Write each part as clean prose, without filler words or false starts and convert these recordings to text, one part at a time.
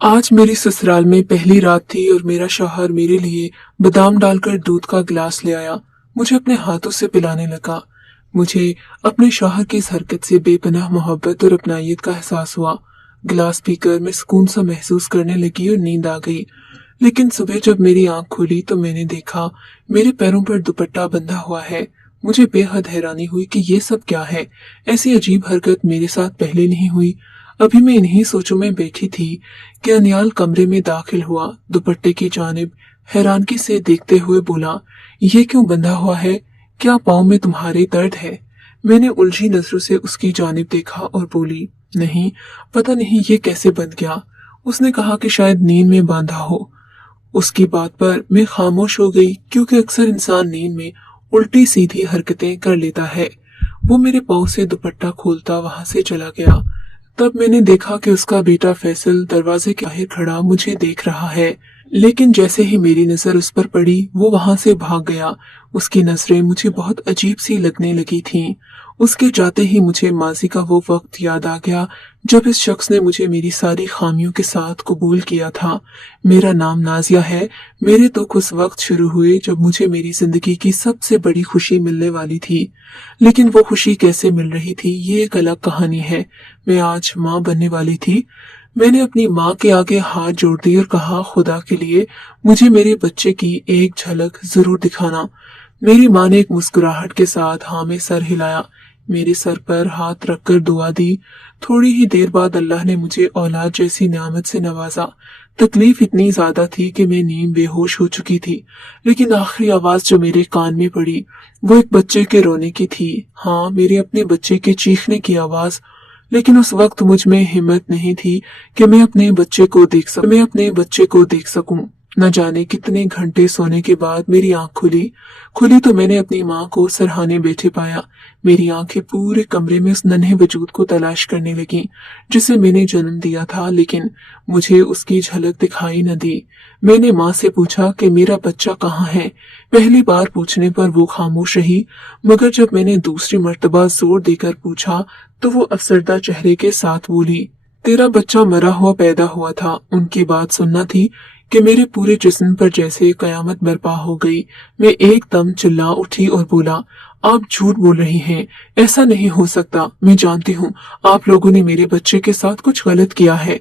आज मेरी ससुराल में पहली रात थी और मेरा शौहर मेरे लिए बादाम डालकर दूध का गिलास ले आया। मुझे अपने हाथों से पिलाने लगा। मुझे अपने शौहर की इस हरकत से बेपनाह मोहब्बत और अपनायत का एहसास हुआ। गिलास पीकर मैं सुकून सा महसूस करने लगी और नींद आ गई। लेकिन सुबह जब मेरी आंख खुली तो मैंने देखा मेरे पैरों पर दुपट्टा बंधा हुआ है। मुझे बेहद हैरानी हुई कि ये सब क्या है। ऐसी अजीब हरकत मेरे साथ पहले नहीं हुई। अभी मैं इन्हीं सोचों में बैठी थी कि अनियाल कमरे में दाखिल हुआ। दुपट्टे की जानिब हैरानगी से देखते हुए बोला, ये क्यों बंधा हुआ है? क्या पाँव में तुम्हारे दर्द है? मैंने उलझी नजरों से उसकी जानिब देखा और बोली, नहीं, पता नहीं ये कैसे बंध गया। उसने कहा कि शायद नींद में बांधा हो। उसकी बात पर मैं खामोश हो गई, क्योंकि अक्सर इंसान नींद में उल्टी सीधी हरकतें कर लेता है। वो मेरे पाँव से दुपट्टा खोलता वहां से चला गया। तब मैंने देखा कि उसका बेटा फैसल दरवाजे के बाहर खड़ा मुझे देख रहा है। लेकिन जैसे ही मेरी नजर उस पर पड़ी वो वहां से भाग गया। उसकी नजरें मुझे बहुत अजीब सी लगने लगी थीं। उसके जाते ही मुझे माजी का वो वक्त याद आ गया जब इस शख्स ने मुझे मेरी सारी खामियों के साथ कबूल किया था। मेरा नाम नाजिया है। मेरे दुख उस वक्त शुरू हुए जब मुझे मेरी जिंदगी की सबसे बड़ी खुशी मिलने वाली थी। लेकिन वो खुशी कैसे मिल रही थी ये एक अलग कहानी है। मैं आज माँ बनने वाली थी। मैंने अपनी माँ के आगे हाथ जोड़ दिए और कहा, खुदा के लिए मुझे मेरे बच्चे की एक झलक जरूर दिखाना। मेरी माँ ने एक मुस्कुराहट के साथ हाँ में सर हिलाया। मेरे सर पर हाथ रखकर दुआ दी। थोड़ी ही देर बाद अल्लाह ने मुझे औलाद जैसी नेमत से नवाजा। तकलीफ इतनी ज्यादा थी कि मैं नींद बेहोश हो चुकी थी। लेकिन आखिरी आवाज जो मेरे कान में पड़ी वो एक बच्चे के रोने की थी। हाँ, मेरे अपने बच्चे के चीखने की आवाज। लेकिन उस वक्त मुझ में हिम्मत नहीं थी कि मैं अपने बच्चे को देख सकूं। न जाने कितने घंटे सोने के बाद मेरी आंख खुली तो मैंने अपनी माँ को सरहाने बैठे पाया। मेरी आंखें पूरे कमरे में उस नन्हे वजूद को तलाश करने लगीं जिसे मैंने जन्म दिया था, लेकिन मुझे उसकी झलक दिखाई न दी। मैंने माँ से पूछा कि मेरा बच्चा कहाँ है। पहली बार पूछने पर वो खामोश रही, मगर जब मैंने दूसरी मर्तबा जोर देकर पूछा तो वो अफसरदा चेहरे के साथ बोली, तेरा बच्चा मरा हुआ पैदा हुआ था। उनकी बात सुनना थी कि मेरे पूरे जिस्म पर जैसे कयामत बर्पा हो गई। मैं एकदम चिल्ला उठी और बोला, आप झूठ बोल रही हैं, ऐसा नहीं हो सकता। मैं जानती हूँ आप लोगों ने मेरे बच्चे के साथ कुछ गलत किया है।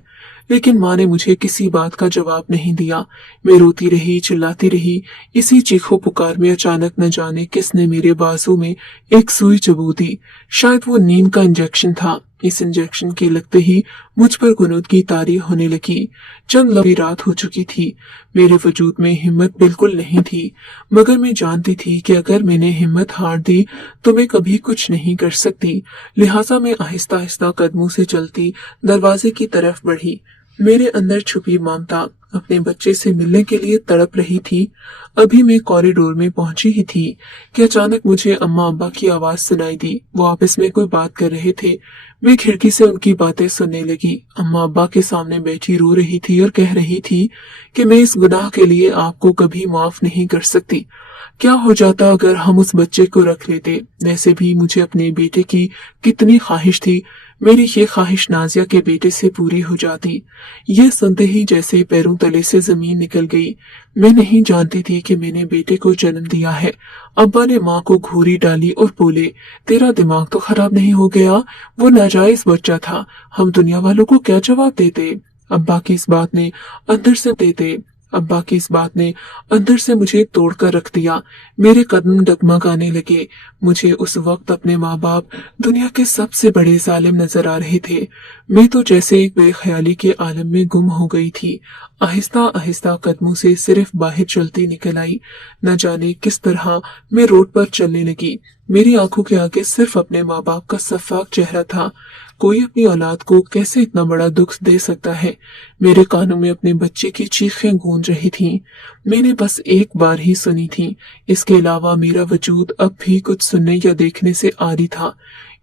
लेकिन माँ ने मुझे किसी बात का जवाब नहीं दिया। मैं रोती रही, चिल्लाती रही। इसी चीखों पुकार में अचानक न जाने किसने मेरे बाजू में एक सुई चबो दी। शायद वो नींद का इंजेक्शन था। इस इंजेक्शन के लगते ही मुझ पर गुनूदगी तारी होने लगी। चंद लंबी रात हो चुकी थी। मेरे वजूद में हिम्मत बिल्कुल नहीं थी, मगर मैं जानती थी कि अगर मैंने हिम्मत हार दी तो मैं कभी कुछ नहीं कर सकती। लिहाजा मैं आहिस्ता आहिस्ता कदमों से चलती दरवाजे की तरफ बढ़ी। मेरे अंदर छुपी ममता अपने बच्चे से मिलने के लिए तड़प रही थी। अभी मैं कॉरिडोर में पहुंची ही थी कि अचानक मुझे अम्मा अब्बा की आवाज सुनाई दी। वो आपस में कोई बात कर रहे थे। मैं खिड़की से उनकी बातें सुनने लगी। अम्मा अब्बा के सामने बैठी रो रही थी और कह रही थी कि मैं इस गुनाह के लिए आपको कभी माफ नहीं कर सकती। क्या हो जाता अगर हम उस बच्चे को रख लेते? वैसे भी मुझे अपने बेटे की कितनी ख्वाहिश थी। मेरी ये ख्वाहिश नाजिया के बेटे से पूरी हो जाती। ये सुनते ही जैसे पैरों तले से जमीन निकल गई। मैं नहीं जानती थी कि मैंने बेटे को जन्म दिया है। अब्बा ने माँ को घूरी डाली और बोले, तेरा दिमाग तो खराब नहीं हो गया? वो नाजायज बच्चा था, हम दुनिया वालों को क्या जवाब देते? अब्बा की इस बात ने अंदर से मुझे तोड़कर रख दिया। मेरे कदम डगमगाने लगे। मुझे उस वक्त अपने माँ बाप दुनिया के सबसे बड़े जालिम नजर आ रहे थे। मैं तो जैसे एक बेख्याली के आलम में गुम हो गई थी। आहिस्ता आहिस्ता कदमों से सिर्फ बाहर चलती निकल आई। न जाने किस तरह मैं रोड पर चलने लगी। मेरी आंखों के आगे सिर्फ अपने माँ बाप का सफाक चेहरा था। कोई अपनी औलाद को कैसे इतना बड़ा दुख दे सकता है? मेरे कानों में अपने बच्चे की चीखें गूंज रही थीं। मैंने बस एक बार ही सुनी थी। इसके अलावा मेरा वजूद अब भी कुछ सुनने या देखने से आरी था।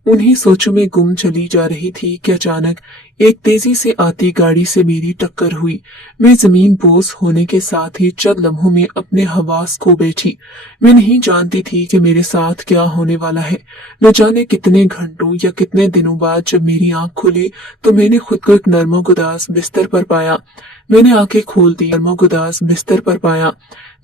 उन्हीं सोचों में गुम चली जा रही थी कि अचानक एक तेजी से आती गाड़ी से मेरी टक्कर हुई। मैं जमीन बोस होने के साथ ही चंद लम्हों में अपने हवास खो बैठी। मैं नहीं जानती थी कि मेरे साथ क्या होने वाला है। न जाने कितने घंटों या कितने दिनों बाद जब मेरी आंख खुली तो मैंने खुद को एक नर्मोगुदाज बिस्तर पर पाया। मैंने आंखें खोल दी, नर्मोगुदाज बिस्तर पर पाया।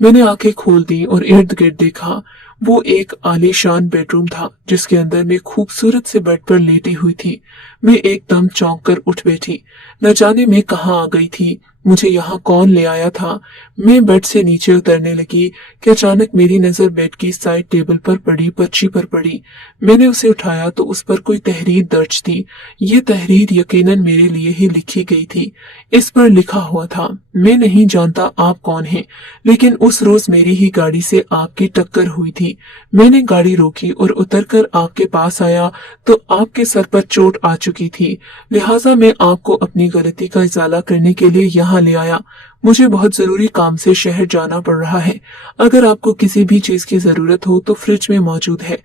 मैंने आंखें खोल दी और इर्द गिर्द देखा। वो एक आलीशान बेडरूम था जिसके अंदर मैं खूबसूरत से बेड पर लेटी हुई थी। मैं एकदम चौंक कर उठ बैठी। न जाने मैं कहाँ आ गई थी, मुझे यहाँ कौन ले आया था। मैं बेड से नीचे उतरने लगी कि अचानक मेरी नजर बेड की साइड टेबल पर पड़ी पर्ची पर पड़ी। मैंने उसे उठाया तो उस पर कोई तहरीर दर्ज थी। ये तहरीर यकीनन मेरे लिए ही लिखी गई थी। इस पर लिखा हुआ था, मैं नहीं जानता आप कौन हैं, लेकिन उस रोज मेरी ही गाड़ी से आपकी टक्कर हुई थी। मैंने गाड़ी रोकी और उतरकर आपके पास आया तो आपके सर पर चोट आ चुकी थी, लिहाजा मैं आपको अपनी गलती का इजाला करने के लिए यहाँ ले आया। मुझे बहुत जरूरी काम से शहर जाना पड़ रहा है। अगर आपको किसी भी चीज की जरूरत हो तो फ्रिज में मौजूद है।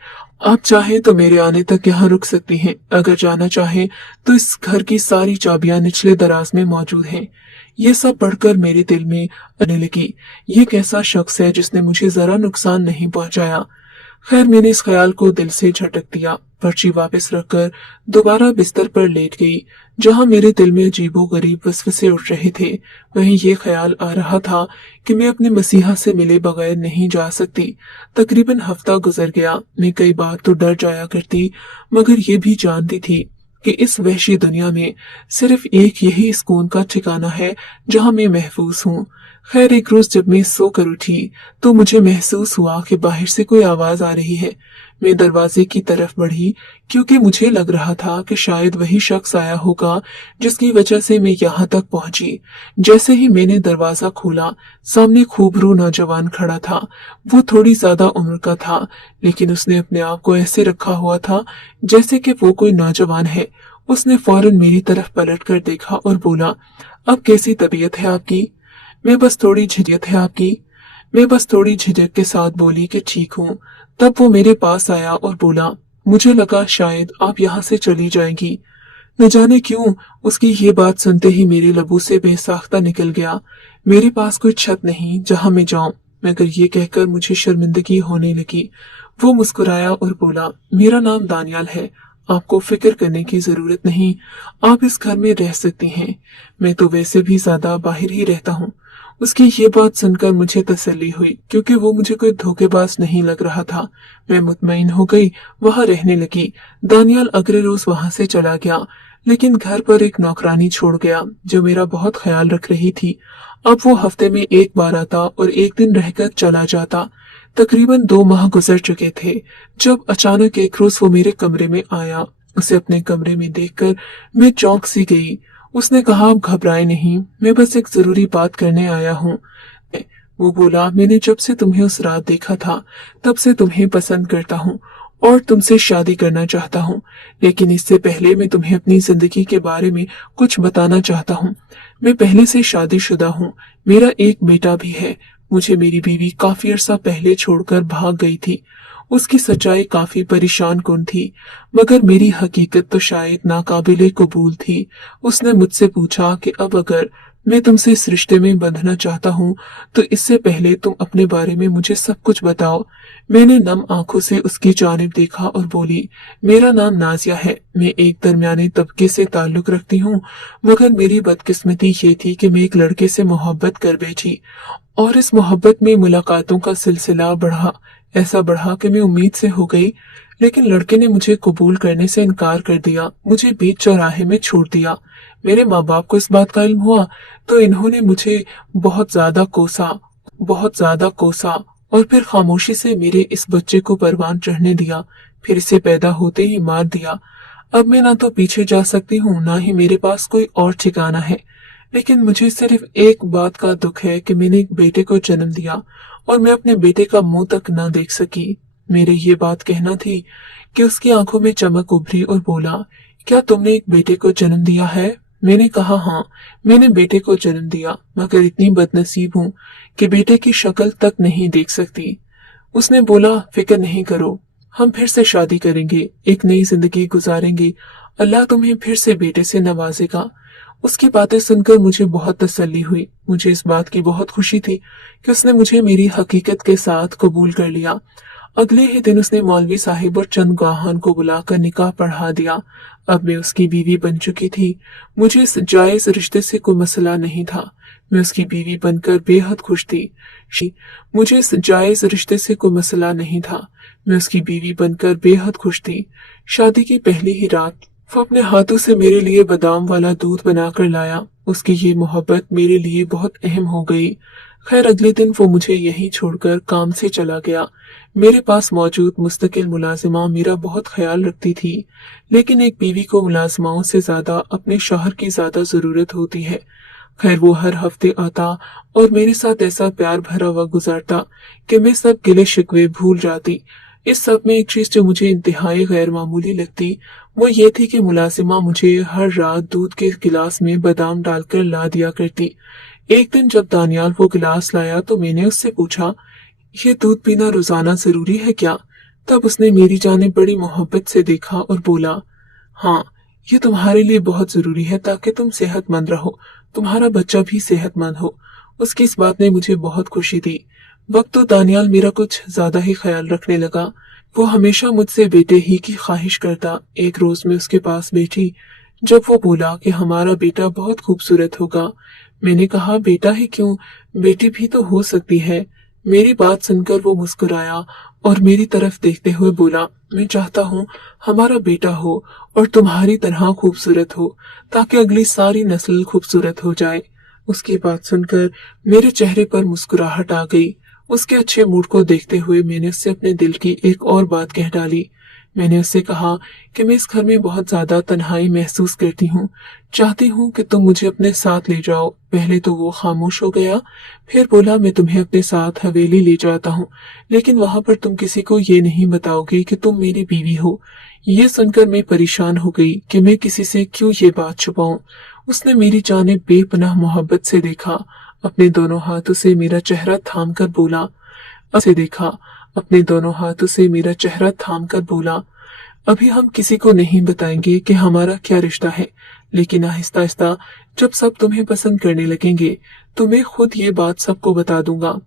आप चाहें तो मेरे आने तक यहाँ रुक सकती हैं। अगर जाना चाहें तो इस घर की सारी चाबियां निचले दराज में मौजूद हैं। ये सब पढ़कर मेरे दिल में आने लगी, ये कैसा शख्स है जिसने मुझे जरा नुकसान नहीं पहुंचाया। खैर, मैंने इस ख्याल को दिल से झटक दिया। पर्ची वापस रखकर दोबारा बिस्तर पर लेट गई। जहां मेरे दिल में अजीबोगरीब वसवसे उठ रहे थे, वहीं ये ख्याल आ रहा था कि मैं अपने मसीहा से मिले बगैर नहीं जा सकती। तकरीबन हफ्ता गुजर गया। मैं कई बार तो डर जाया करती, मगर ये भी जानती थी कि इस वहशी दुनिया में सिर्फ एक यही सुकून का ठिकाना है जहां मैं महफूज हूँ। खैर, एक रोज जब मैं सोकर उठी तो मुझे महसूस हुआ कि बाहर से कोई आवाज आ रही है। मैं दरवाजे की तरफ बढ़ी क्योंकि मुझे लग रहा था कि शायद वही शख्स आया होगा जिसकी वजह से मैं यहाँ तक पहुंची। जैसे ही मैंने दरवाजा खोला, सामने खूबरू नौजवान खड़ा था। वो थोड़ी ज्यादा उम्र का था, लेकिन उसने अपने आप को ऐसे रखा हुआ था जैसे कि वो कोई नौजवान है। उसने फौरन मेरी तरफ पलट कर देखा और बोला, अब कैसी तबीयत है आपकी? मैं बस थोड़ी झिझक के साथ बोली कि ठीक हूँ। तब वो मेरे पास आया और बोला, मुझे लगा शायद आप यहाँ से चली जाएंगी। न जाने क्यों उसकी ये बात सुनते ही मेरे लबों से बेसाख्ता निकल गया। मेरे पास कोई छत नहीं जहाँ मैं जाऊं, मगर ये कहकर मुझे शर्मिंदगी होने लगी। वो मुस्कुराया और बोला, मेरा नाम दानियाल है, आपको फिक्र करने की जरूरत नहीं, आप इस घर में रह सकती हैं। मैं तो वैसे भी ज्यादा बाहर ही रहता हूँ। उसकी ये बात सुनकर मुझे तसल्ली हुई क्योंकि वो मुझे कोई धोखेबाज नहीं लग रहा था। मैं मुतमईन हो गई, वहां रहने लगी। दानियाल अगले रोज वहां से चला गया, लेकिन घर पर एक नौकरानी छोड़ गया जो मेरा बहुत ख्याल रख रही थी। अब वो हफ्ते में एक बार आता और एक दिन रहकर चला जाता। तकरीबन 2 माह गुजर चुके थे जब अचानक एक रोज वो मेरे कमरे में आया। उसे अपने कमरे में देखकर मैं चौंक सी गई। उसने कहा, आप घबराए नहीं, मैं बस एक जरूरी बात करने आया हूँ। वो बोला, मैंने जब से तुम्हें उस रात देखा था तब से तुम्हें पसंद करता हूँ और तुमसे शादी करना चाहता हूँ, लेकिन इससे पहले मैं तुम्हें अपनी जिंदगी के बारे में कुछ बताना चाहता हूँ। मैं पहले से शादीशुदा हूँ, मेरा एक बेटा भी है। मुझे मेरी बीवी काफी अरसा पहले छोड़कर भाग गई थी। उसकी सच्चाई काफी परेशान कुन थी, मगर मेरी हकीकत तो शायद नाकाबिले कबूल थी। उसने मुझसे पूछा कि अब अगर मैं तुमसे इस रिश्ते में बंधना चाहता हूँ तो इससे पहले तुम अपने बारे में मुझे सब कुछ बताओ। मैंने नम आंखों से उसकी जानिब देखा और बोली, मेरा नाम नाजिया है, मैं एक दरमियाने तबके से ताल्लुक रखती हूँ, मगर मेरी बदकिस्मती ये थी कि मैं एक लड़के से मोहब्बत कर बैठी और इस मोहब्बत में मुलाकातों का सिलसिला बढ़ा। ऐसा बढ़ा कि मैं उम्मीद से हो गई, लेकिन लड़के ने मुझे कबूल करने से इनकार कर दिया, मुझे बीच चौराहे में छोड़ दिया। मेरे माँ बाप को इस बात का इल्म हुआ तो इन्होंने मुझे बहुत ज्यादा कोसा और फिर खामोशी से मेरे इस बच्चे को परवान चढ़ने दिया, फिर इसे पैदा होते ही मार दिया। अब मैं ना तो पीछे जा सकती हूँ, ना ही मेरे पास कोई और ठिकाना है। लेकिन मुझे सिर्फ एक बात का दुख है कि मैंने एक बेटे को जन्म दिया और मैं अपने बेटे का मुंह तक न देख सकी। मेरे ये बात कहना थी कि उसकी आंखों में चमक उभरी और बोला, क्या तुमने एक बेटे को जन्म दिया है? मैंने कहा, हाँ, मैंने बेटे को जन्म दिया, मगर इतनी बदनसीब हूँ कि बेटे की शक्ल तक नहीं देख सकती। उसने बोला, फिक्र नहीं करो, हम फिर से शादी करेंगे, एक नई जिंदगी गुजारेंगे। अल्लाह तुम्हें फिर से बेटे से नवाजेगा। उसकी बातें सुनकर मुझे बहुत तसल्ली हुई। मुझे इस बात की बहुत खुशी थी कि उसने मुझे मेरी हकीकत के साथ कबूल कर लिया। अगले ही दिन उसने मौलवी साहिब और चंद गवाहान को बुलाकर निकाह पढ़ा दिया। अब मैं उसकी बीवी बन चुकी थी। मुझे इस जायज रिश्ते से कोई मसला नहीं था। मैं उसकी बीवी बनकर बेहद खुश थी। मुझे इस जायज रिश्ते से कोई मसला नहीं था। मैं उसकी बीवी बनकर बेहद खुश थी। शादी की पहली ही रात वो अपने हाथों से मेरे लिए बादाम वाला दूध बनाकर लाया। उसकी ये मोहब्बत मेरे लिए बहुत अहम हो गई। खैर अगले दिन वो मुझे यहीं छोड़कर काम से चला गया। मेरे पास मौजूद मुस्तकिल मुलाजिमा मेरा बहुत ख्याल रखती थी, लेकिन एक बीवी को मुलाजिमाओं से ज्यादा अपने शौहर की ज्यादा जरूरत होती है। खैर वो हर हफ्ते आता और मेरे साथ ऐसा प्यार भरा हुआ गुजारता कि मैं सब गिले शिकवे भूल जाती। इस सब में एक चीज जो मुझे इंतहाई गैर मामूली लगती वो ये थी कि मुलाजिमा मुझे हर रात दूध के गिलास में बादाम डालकर ला दिया करती। एक दिन जब दानियाल वो गिलास लाया तो मैंने उससे पूछा, ये दूध पीना रोजाना जरूरी है क्या? तब उसने मेरी जानिब बड़ी मोहब्बत से देखा और बोला, हाँ, ये तुम्हारे लिए बहुत जरूरी है ताकि तुम सेहतमंद रहो, तुम्हारा बच्चा भी सेहतमंद हो। उसकी इस बात ने मुझे बहुत खुशी दी। वक्त तो दानियाल मेरा कुछ ज्यादा ही ख्याल रखने लगा। वो हमेशा मुझसे बेटे ही की ख्वाहिश करता। एक रोज मैं उसके पास बैठी जब वो बोला कि हमारा बेटा बहुत खूबसूरत होगा। मैंने कहा, बेटा ही क्यों, बेटी भी तो हो सकती है। मेरी बात सुनकर वो मुस्कुराया और मेरी तरफ देखते हुए बोला, मैं चाहता हूँ हमारा बेटा हो और तुम्हारी तरह खूबसूरत हो, ताकि अगली सारी नस्ल खूबसूरत हो जाए। उसकी बात सुनकर मेरे चेहरे पर मुस्कुराहट आ गई। उसके अच्छे मूड को देखते हुए मैंने उससे अपने दिल की एक और बात कह डाली। मैंने उससे कहा कि मैं इस घर में बहुत ज्यादा तन्हाई महसूस करती हूँ, चाहती हूँ कि तुम मुझे अपने साथ ले जाओ। पहले तो वो खामोश हो गया, फिर बोला, मैं तुम्हें अपने साथ हवेली ले जाता हूँ, लेकिन वहां पर तुम किसी को ये नहीं बताओगे कि तुम मेरी बीवी हो। ये सुनकर मैं परेशान हो गई कि मैं किसी से क्यों ये बात छुपाऊं। उसने मेरी जानिब बेपनाह मोहब्बत से देखा, अपने दोनों हाथों से मेरा चेहरा थाम कर बोला, उसे देखा, अपने दोनों हाथों से मेरा चेहरा थाम कर बोला, अभी हम किसी को नहीं बताएंगे कि हमारा क्या रिश्ता है, लेकिन आहिस्ता आहिस्ता जब सब तुम्हें पसंद करने लगेंगे तो मैं खुद ये बात सबको बता दूंगा।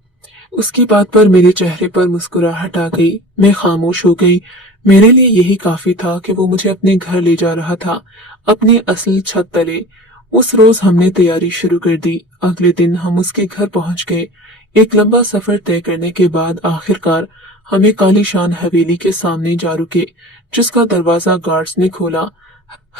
उसकी बात पर मेरे चेहरे पर मुस्कुराहट आ गई। मैं खामोश हो गई। मेरे लिए यही काफी था कि वो मुझे अपने घर ले जा रहा था, अपनी असली छत तले। उस रोज हमने तैयारी शुरू कर दी। अगले दिन हम उसके घर पहुंच गए। एक लंबा सफर तय करने के बाद आखिरकार हमें कालीशान हवेली के सामने जा रुके, जिसका दरवाजा गार्ड्स ने खोला।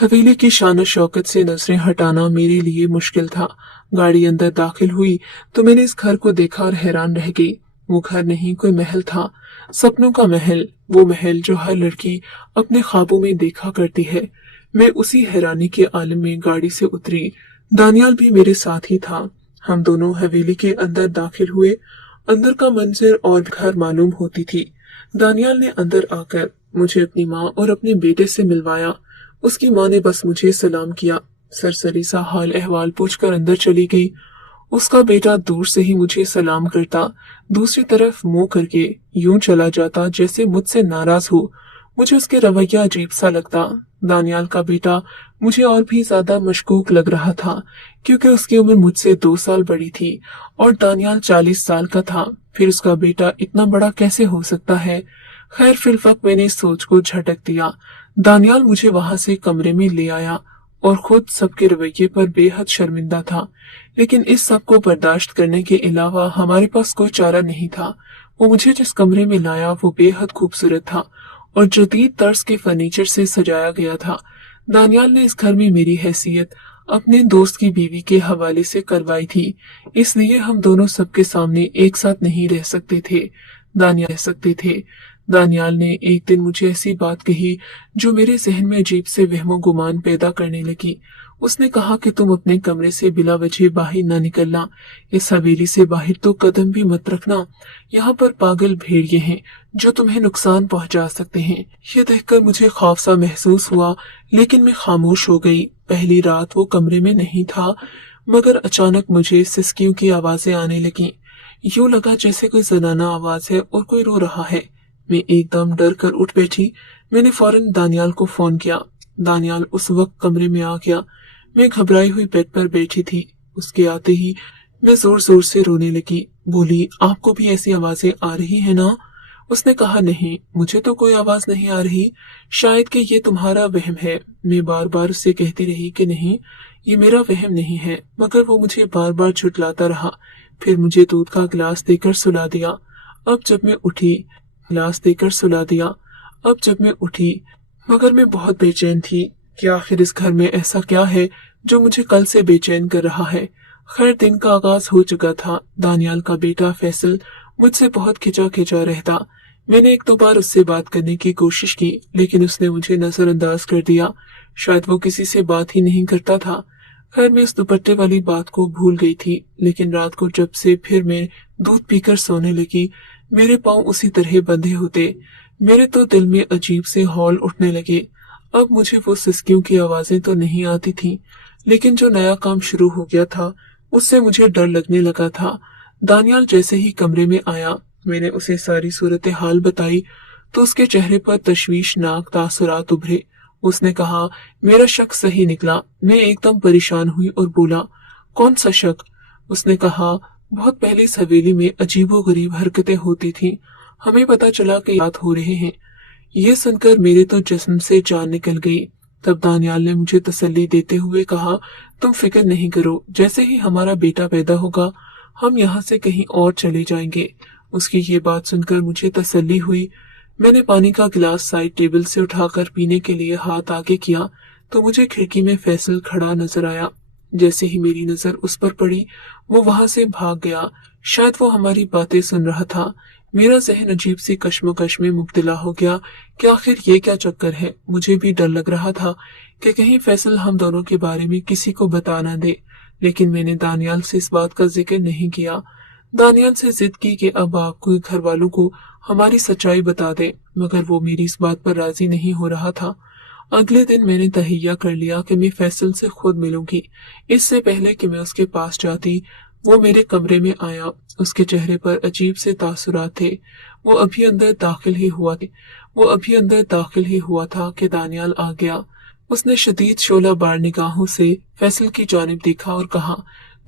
हवेली की शान शौकत से नजरें हटाना मेरे लिए मुश्किल था। गाड़ी अंदर दाखिल हुई तो मैंने इस घर को देखा और हैरान रह गई। वो घर नहीं, कोई महल था, सपनों का महल, वो महल जो हर लड़की अपने ख्वाबों में देखा करती है। मैं उसी हैरानी के आलम में गाड़ी से उतरी। दानियाल भी मेरे साथ ही था। हम दोनों हवेली के अंदर दाखिल हुए। अंदर का मंजर और घर मालूम होती थी। दानियाल ने अंदर आकर मुझे अपनी माँ और अपने बेटे से मिलवाया। उसकी माँ ने बस मुझे सलाम किया, सरसरी सा हाल अहवाल पूछकर अंदर चली गई। उसका बेटा दूर से ही मुझे सलाम करता, दूसरी तरफ मुंह करके यूं चला जाता जैसे मुझसे नाराज हो। मुझे उसके रवैया अजीब सा लगता। दानियाल का बेटा मुझे और भी ज्यादा मशकूक लग रहा था, क्योंकि उसकी उम्र मुझसे 2 साल बड़ी थी और दानियाल 40 साल का था। फिर उसका बेटा इतना बड़ा कैसे हो सकता है? खैर फिल वक्त मैंने इस सोच को झटक दिया। दानियाल मुझे वहां से कमरे में ले आया और खुद सबके रवैये पर बेहद शर्मिंदा था, लेकिन इस सब को बर्दाश्त करने के अलावा हमारे पास कोई चारा नहीं था। वो मुझे जिस कमरे में लाया वो बेहद खूबसूरत था और जदीद तर्ज के फर्नीचर से सजाया गया था। दानियाल ने इस घर में मेरी हैसियत अपने दोस्त की बीवी के हवाले से करवाई थी, इसलिए हम दोनों सबके सामने एक साथ नहीं रह सकते थे। दानियाल ने एक दिन मुझे ऐसी बात कही जो मेरे जहन में अजीब से वहमो गुमान पैदा करने लगी। उसने कहा कि तुम अपने कमरे से बिला वजह बाहर न निकलना, इस हवेली से बाहर तो कदम भी मत रखना। यहाँ पर पागल भेड़िए हैं जो तुम्हें नुकसान पहुंचा सकते हैं। ये देखकर मुझे खौफ सा महसूस हुआ, लेकिन मैं खामोश हो गई। पहली रात वो कमरे में नहीं था, मगर अचानक मुझे सिसकियों की आवाजें आने लगी। यूं लगा जैसे कोई जनाना आवाज है और कोई रो रहा है। मैं एकदम डर कर उठ बैठी। मैंने फौरन दानियाल को फोन किया। दानियाल उस वक्त कमरे में आ गया। मैं घबराई हुई बेड पर बैठी थी। उसके आते ही मैं जोर जोर से रोने लगी। बोली, आपको भी ऐसी आवाजें आ रही है ना? उसने कहा, नहीं, मुझे तो कोई आवाज नहीं आ रही। शायद कि ये तुम्हारा वहम है। मैं बार बार उससे कहती रही कि नहीं, ये मेरा वहम नहीं है, मगर वो मुझे बार बार झुठलाता रहा। फिर मुझे दूध का गिलास देकर सुला दिया। अब जब मैं उठी गिलास देकर सुला दिया अब जब मैं उठी मगर मैं बहुत बेचैन थी कि आखिर इस घर में ऐसा क्या है जो मुझे कल से बेचैन कर रहा है। खैर, दिन का आगाज हो चुका था। दानियाल का बेटा फैसल मुझसे बहुत खिंचा खिंचा रहता। मैंने एक दो बार उससे बात करने की कोशिश की, लेकिन उसने मुझे नजरअंदाज कर दिया। शायद वो किसी से बात ही नहीं करता था। खैर, मैं उस दुपट्टे वाली बात को भूल गई थी, लेकिन रात को जब से फिर मैं दूध पीकर सोने लगी, मेरे पांव उसी तरह बंधे होते। मेरे तो दिल में अजीब से हौल उठने लगे। अब मुझे वो सिसकियों की आवाजें तो नहीं आती थीं, लेकिन जो नया काम शुरू हो गया था उससे मुझे डर लगने लगा था। दानियाल जैसे ही कमरे में आया, मैंने उसे सारी सूरत हाल बताई तो उसके चेहरे पर तशवीशनाक तासुरात उभरे। उसने कहा, मेरा शक सही निकला। मैं एकदम परेशान हुई और बोला, कौन सा शक? उसने कहा, बहुत पहले इस हवेली में अजीबोगरीब हरकतें होती थीं। हमें पता चला कि याद हो रहे हैं। ये सुनकर मेरे तो जिस्म से जान निकल गई। तब दानियाल ने मुझे तसल्ली देते हुए कहा, तुम फिक्र नहीं करो, जैसे ही हमारा बेटा पैदा होगा हम यहाँ से कहीं और चले जाएंगे। उसकी ये बात सुनकर मुझे तसल्ली हुई। मैंने पानी का गिलास साइड टेबल से उठाकर पीने के लिए हाथ आगे किया तो मुझे खिड़की में फैसल खड़ा नजर आया। जैसे ही मेरी नजर उस पर पड़ी, वो वहां से भाग गया। शायद वो हमारी बातें सुन रहा था। मेरा जहन अजीब सी कश्मकश में मुब्तला हो गया कि आखिर ये क्या चक्कर है। मुझे भी डर लग रहा था कि कहीं फैसल हम दोनों के बारे में किसी को बता ना दे, लेकिन मैंने दानियाल से इस बात का जिक्र नहीं किया। दानियाल से जिद की कि अब आपको घर वालों को हमारी सच्चाई बता दे, मगर वो मेरी इस बात पर राजी नहीं हो रहा था। अगले दिन मैंने तहैया कर लिया कि मैं फैसल से खुद मिलूंगी। इससे पहले कि मैं उसके पास जाती, वो मेरे कमरे में आया। उसके चेहरे पर अजीब से तासुरात थे। वो अभी अंदर दाखिल ही हुआ था कि दानियाल आ गया। उसने शदीद शोला बार निगाहों से फैसल की जानिब देखा और कहा,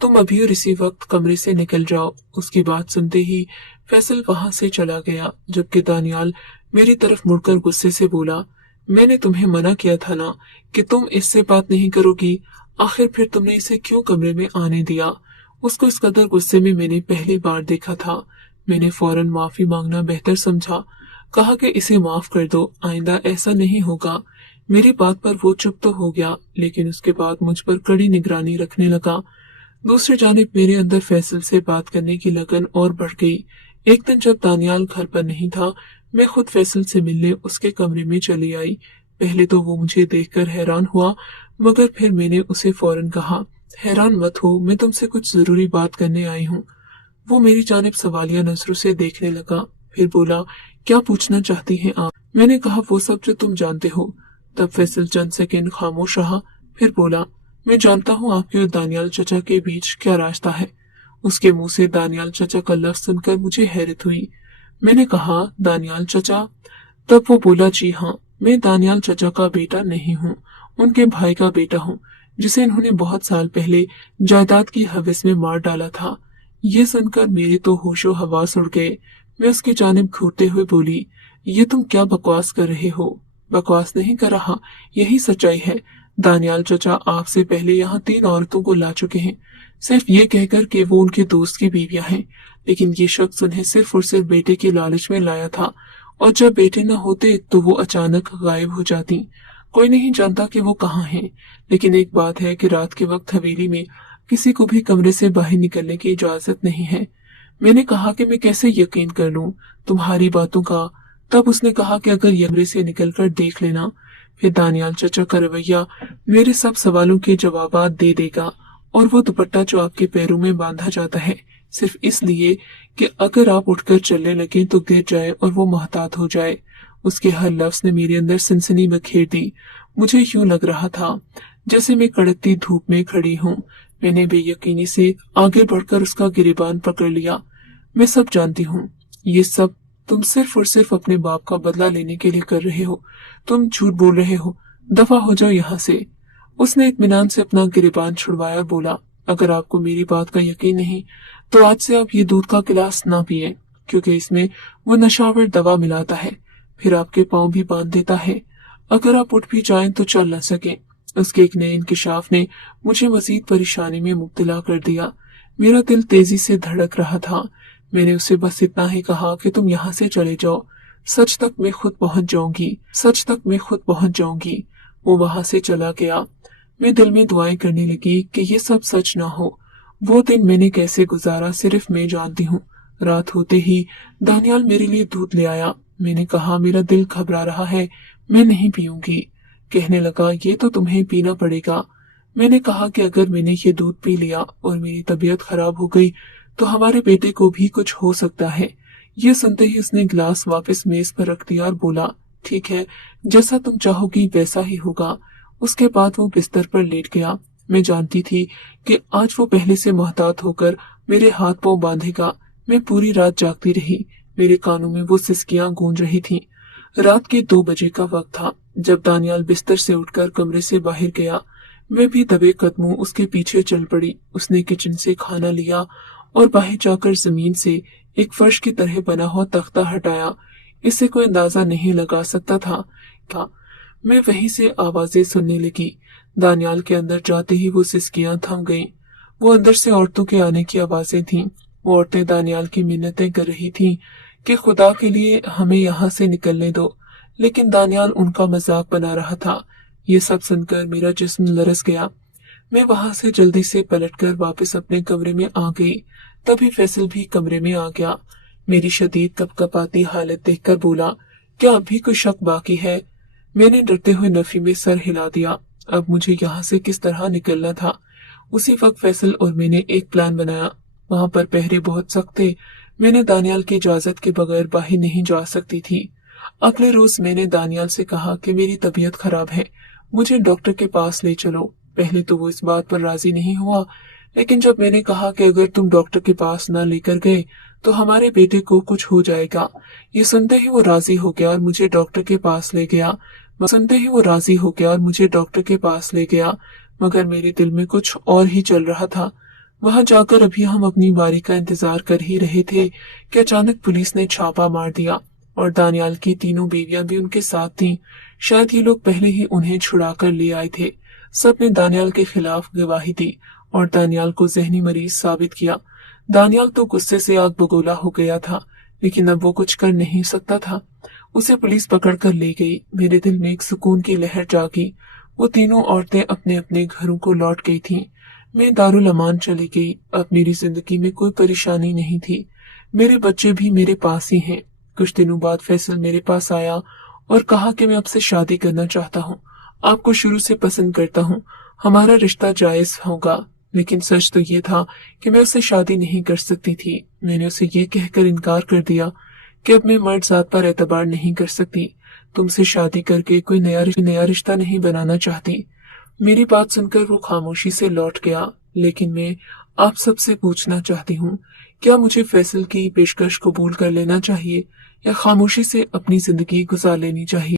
तुम अभी और इसी वक्त कमरे से निकल जाओ। उसकी बात सुनते ही फैसल वहां से चला गया, जबकि दानियाल मेरी तरफ मुड़कर गुस्से से बोला, मैंने तुम्हें मना किया था ना कि तुम इससे बात नहीं करोगी। आखिर फिर तुमने इसे क्यों कमरे में आने दिया? उसको इस कदर गुस्से में मैंने पहली बार देखा था। मैंने फौरन माफी मांगना बेहतर समझा। कहा कि इसे माफ कर दो, आइंदा ऐसा नहीं होगा। मेरी बात पर वो चुप तो हो गया, लेकिन उसके बाद मुझ पर कड़ी निगरानी रखने लगा। दूसरी जानिब मेरे अंदर फैसल से बात करने की लगन और बढ़ गई। एक दिन जब दानियाल घर पर नहीं था, मैं खुद फैसल से मिलने उसके कमरे में चली आई। पहले तो वो मुझे देखकर हैरान हुआ, मगर फिर मैंने उसे फौरन कहा, हैरान मत हो, मैं तुमसे कुछ जरूरी बात करने आई हूँ। वो मेरी जानिब सवालिया नजरों से देखने लगा, फिर बोला, क्या पूछना चाहती हैं आप? मैंने कहा, वो सब जो तुम जानते हो। तब फैसल चंद सेकंड खामोश रहा, फिर बोला, मैं जानता हूँ आपके और दानियाल चचा के बीच क्या रास्ता है। उसके मुंह से दानियाल चचा का लफ्ज सुनकर मुझे हैरत हुई। मैंने कहा, दानियाल चचा? तब वो बोला, जी हाँ, मैं दानियाल चचा का बेटा नहीं हूँ, उनके भाई का बेटा हूँ, जिसे इन्होंने बहुत साल पहले जायदाद की हवस में मार डाला था। ये सुनकर मेरे तो होशो हवास उड़ गए। मैं उसकी जानिब घूरते हुए बोली, ये तुम क्या बकवास कर रहे हो? बकवास नहीं कर रहा, यही सच्चाई है। दानियाल चचा आपसे पहले यहाँ 3 औरतों को ला चुके हैं, सिर्फ ये कहकर कि वो उनके दोस्त की बीवियां हैं। लेकिन ये शख्स उन्हें सिर्फ और सिर्फ बेटे के लालच में लाया था, और जब बेटे न होते तो वो अचानक गायब हो जाती। कोई नहीं जानता कि वो कहाँ हैं। लेकिन एक बात है कि रात के वक्त हवेली में किसी को भी कमरे से बाहर निकलने की इजाजत नहीं है। मैंने कहा कि मैं कैसे यकीन कर लूं तुम्हारी बातों का। तब उसने कहा कि अगर कमरे से निकलकर देख लेना। फिर दानियाल चचा का रवैया मेरे सब सवालों के जवाबात दे देगा, और वो दुपट्टा जो आपके पैरों में बांधा जाता है सिर्फ इसलिए कि अगर आप उठकर चलने लगे तो गिर जाए और वो मोहतात हो जाए। उसके हर लफ्ज ने मेरे अंदर सनसनी बखेर दी। मुझे यूं लग रहा था जैसे मैं कड़कती धूप में खड़ी हूँ। मैंने बेयकीनी से आगे बढ़कर उसका गिरेबान पकड़ लिया। मैं सब जानती हूँ, ये सब तुम सिर्फ और सिर्फ अपने बाप का बदला लेने के लिए कर रहे हो। तुम झूठ बोल रहे हो। दफा हो जाओ यहाँ से। उसने इत्मीनान से अपना गिरेबान छुड़वाया और बोला, अगर आपको मेरी बात का यकीन नहीं तो आज से आप ये दूध का गिलास ना पिए, क्योंकि इसमें वो नशावर दवा मिलाता है। फिर आपके पाँव भी बांध देता है। अगर आप उठ भी जाएं तो चल न सके। उसके एक नए इंकिशाफ ने मुझे मजीद परेशानी में मुब्तला कर दिया। मेरा दिल तेजी से धड़क रहा था। मैंने उसे बस इतना ही कहा कि तुम यहाँ से चले जाओ। सच तक मैं खुद पहुंच जाऊंगी। सच तक मैं खुद पहुंच जाऊंगी। वो वहां से चला गया। मैं दिल में दुआएं करने लगी कि ये सब सच ना हो। वो दिन मैंने कैसे गुजारा सिर्फ मैं जानती हूँ। रात होते ही दानियाल मेरे लिए दूध ले आया। मैंने कहा, मेरा दिल घबरा रहा है, मैं नहीं पीऊंगी। कहने लगा, ये तो तुम्हें पीना पड़ेगा। मैंने कहा कि अगर मैंने ये दूध पी लिया और मेरी तबीयत खराब हो गई तो हमारे बेटे को भी कुछ हो सकता है। ये सुनते ही उसने गिलास वापस मेज पर रख दिया और बोला, ठीक है, जैसा तुम चाहोगी वैसा ही होगा। उसके बाद वो बिस्तर पर लेट गया। मैं जानती थी कि आज वो पहले से मोहतात होकर मेरे हाथ पांव बांधेगा। मैं पूरी रात जागती रही। मेरे कानों में वो सिसकियां गूंज रही थीं। रात के 2 बजे का वक्त था जब दानियाल बिस्तर से उठकर कमरे से बाहर गया। मैं भी दबे कदमों उसके पीछे चल पड़ी। उसने किचन से खाना लिया और बाहर जाकर जमीन से एक फर्श की तरह बना हुआ तख्ता हटाया। इससे कोई अंदाजा नहीं लगा सकता था। मैं वहीं से आवाजें सुनने लगी। दानियाल के अंदर जाते ही वो सिसकियां थम गईं। वो अंदर से औरतों के आने की आवाजें थीं। वो औरतें दानियाल की मिन्नतें कर रही थीं कि खुदा के लिए हमें यहाँ से निकलने दो, लेकिन दानियाल उनका मजाक बना रहा था। ये सब सुनकर मेरा जिस्म लरस गया। मैं वहां से जल्दी से पलटकर वापस अपने कमरे में आ गई। तभी फैसल भी कमरे में आ गया। मेरी शदीद कपकपाती हालत देखकर बोला, क्या अभी कोई शक बाकी है? मैंने डरते हुए नफी में सर हिला दिया। अब मुझे यहाँ से किस तरह निकलना था। उसी वक्त फैसल और मैंने एक प्लान बनाया। वहां पर पहरे बहुत सख्त थे। मैंने दानियाल की इजाजत के बगैर बाहर नहीं जा सकती थी। अगले रोज मैंने दानियाल से कहा कि मेरी तबीयत खराब है, मुझे डॉक्टर के पास ले चलो। पहले तो वो इस बात पर राजी नहीं हुआ, लेकिन जब मैंने कहा कि अगर तुम डॉक्टर के पास न लेकर गए तो हमारे बेटे को कुछ हो जाएगा, ये सुनते ही वो राजी हो गया और मुझे डॉक्टर के पास ले गया। मगर मेरे दिल में कुछ और ही चल रहा था। वहां जाकर अभी हम अपनी बारी का इंतजार कर ही रहे थे कि अचानक पुलिस ने छापा मार दिया और दानियाल की तीनों बीवियां भी उनके साथ थीं। शायद ये लोग पहले ही उन्हें छुड़ा कर ले आए थे। सब ने दानियाल के खिलाफ गवाही दी और दानियाल को जहनी मरीज साबित किया। दानियाल तो गुस्से से आग बगोला हो गया था, लेकिन अब वो कुछ कर नहीं सकता था। उसे पुलिस पकड़ कर ले गई। मेरे दिल में एक सुकून की लहर जागी। वो तीनों औरतें अपने अपने घरों को लौट गई थीं। मैं दारुल अमान चली गई। अब मेरी जिंदगी में कोई परेशानी नहीं थी। मेरे बच्चे भी मेरे पास ही हैं। कुछ दिनों बाद फैसल मेरे पास आया और कहा कि मैं आपसे शादी करना चाहता हूँ। आपको शुरू से पसंद करता हूँ। हमारा रिश्ता जायज होगा। लेकिन सच तो ये था कि मैं उससे शादी नहीं कर सकती थी। मैंने उसे ये कहकर इनकार कर दिया कि अब मैं मर्द जात पर एतबार नहीं कर सकती। तुमसे शादी करके कोई नया रिश्ता नहीं बनाना चाहती। मेरी बात सुनकर वो खामोशी से लौट गया। लेकिन मैं आप सबसे पूछना चाहती हूँ, क्या मुझे फैसल की पेशकश कबूल कर लेना चाहिए या खामोशी से अपनी जिंदगी गुजार लेनी चाहिए?